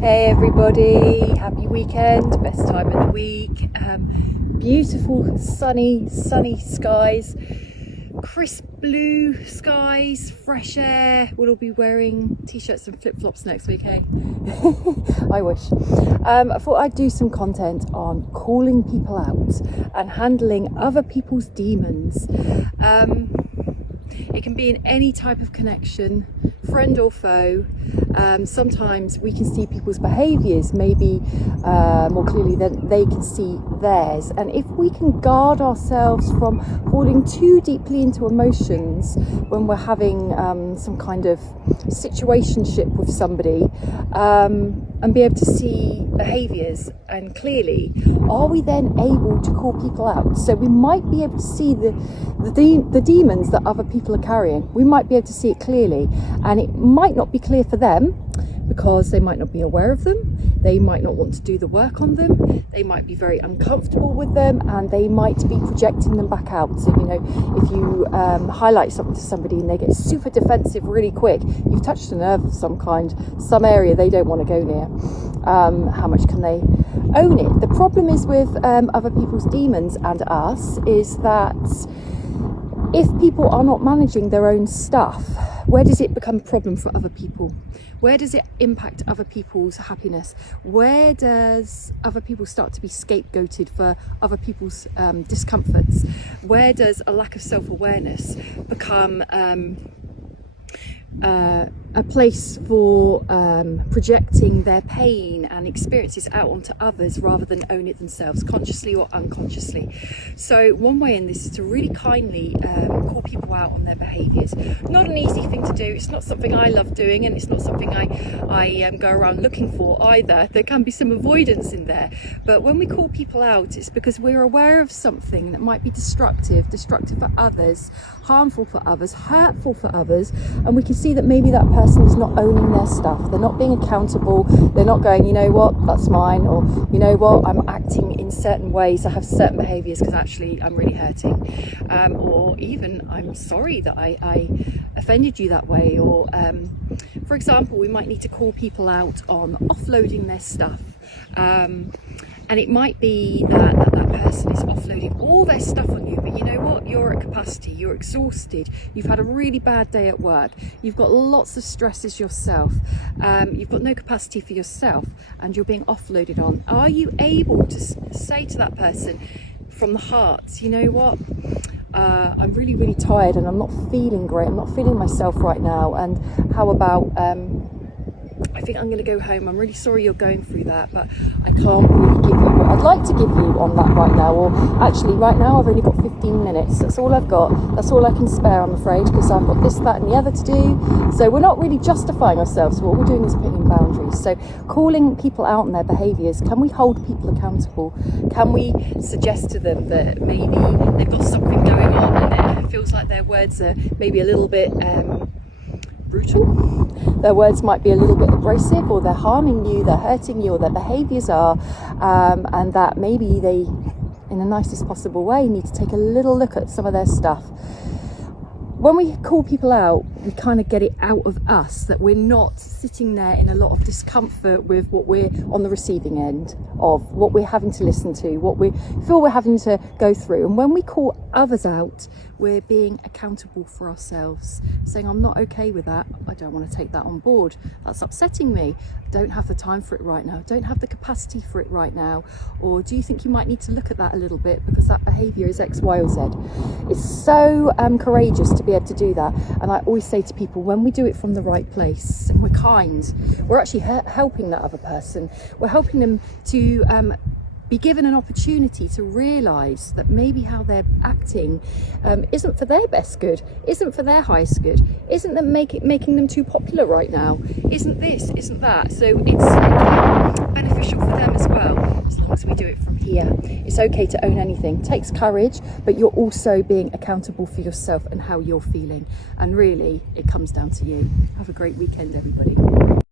Hey everybody, happy weekend, best time of the week. Beautiful sunny skies, crisp blue skies, fresh air. We'll all be wearing t-shirts and flip-flops next week, hey? I wish. I thought I'd do some content on calling people out and handling other people's demons. It can be in any type of connection, friend or foe. Sometimes we can see people's behaviours maybe more clearly than they can see theirs, and if we can guard ourselves from falling too deeply into emotions when we're having some kind of situationship with somebody, and be able to see behaviours and clearly, are we then able to call people out? So we might be able to see the demons that other people are carrying. We might be able to see it clearly, and it might not be clear for them because they might not be aware of them. They might not want to do the work on them. They might be very uncomfortable with them, and they might be projecting them back out. So, you know, if you highlight something to somebody and they get super defensive really quick, you've touched a nerve of some kind, some area they don't want to go near. How much can they own it? The problem is with other people's demons and us is that if people are not managing their own stuff, where does it become a problem for other people? Where does it impact other people's happiness? Where does other people start to be scapegoated for other people's discomforts? Where does a lack of self-awareness become a place for projecting their pain and experiences out onto others rather than own it themselves, consciously or unconsciously? So one way in this is to really kindly call people out on their behaviours. Not an easy thing to do. It's not something I love doing, and it's not something I go around looking for either. There can be some avoidance in there, but when we call people out, it's because we're aware of something that might be destructive for others, harmful for others, hurtful for others, and we can see that maybe that person is not owning their stuff. They're not being accountable. They're not going, you know what, that's mine, or you know what, I'm acting in certain ways, I have certain behaviours because actually I'm really hurting, or even I'm sorry that I offended you that way. Or for example, we might need to call people out on offloading their stuff, and it might be that person is offloading all their stuff on you, but you know what, you're at capacity, you're exhausted, you've had a really bad day at work, you've got lots of stresses yourself, you've got no capacity for yourself, and you're being offloaded on. Are you able to say to that person from the heart, you know what, I'm really tired and I'm not feeling great, I'm not feeling myself right now, and how about I think I'm going to go home. I'm really sorry you're going through that, but I can't really give you what I'd like to give you on that right now. Or actually, right now I've only got 15 minutes. That's all I've got. That's all I can spare, I'm afraid, because I've got this, that and the other to do. So we're not really justifying ourselves. What we're doing is putting boundaries. So calling people out on their behaviours. Can we hold people accountable? Can we suggest to them that maybe they've got something going on and it feels like their words are maybe a little bit brutal? Their words might be a little bit abrasive, or they're harming you, they're hurting you, or their behaviours are, and that maybe they, in the nicest possible way, need to take a little look at some of their stuff. When we call people out, we kind of get it out of us, that we're not sitting there in a lot of discomfort with what we're on the receiving end of, what we're having to listen to, what we feel we're having to go through. And when we call others out, we're being accountable for ourselves, saying, I'm not okay with that, I don't want to take that on board, that's upsetting me, I don't have the time for it right now, I don't have the capacity for it right now. Or do you think you might need to look at that a little bit because that behaviour is X, Y or Z? It's so courageous to be able to do that. And I always say to people, when we do it from the right place and we're kind, we're actually helping that other person. We're helping them to be given an opportunity to realise that maybe how they're acting isn't for their best good, isn't for their highest good, isn't them making them too popular right now, isn't this, isn't that. So it's beneficial for them as well, as long as we do it from here. It's okay to own anything. It takes courage, but you're also being accountable for yourself and how you're feeling. And really, it comes down to you. Have a great weekend, everybody.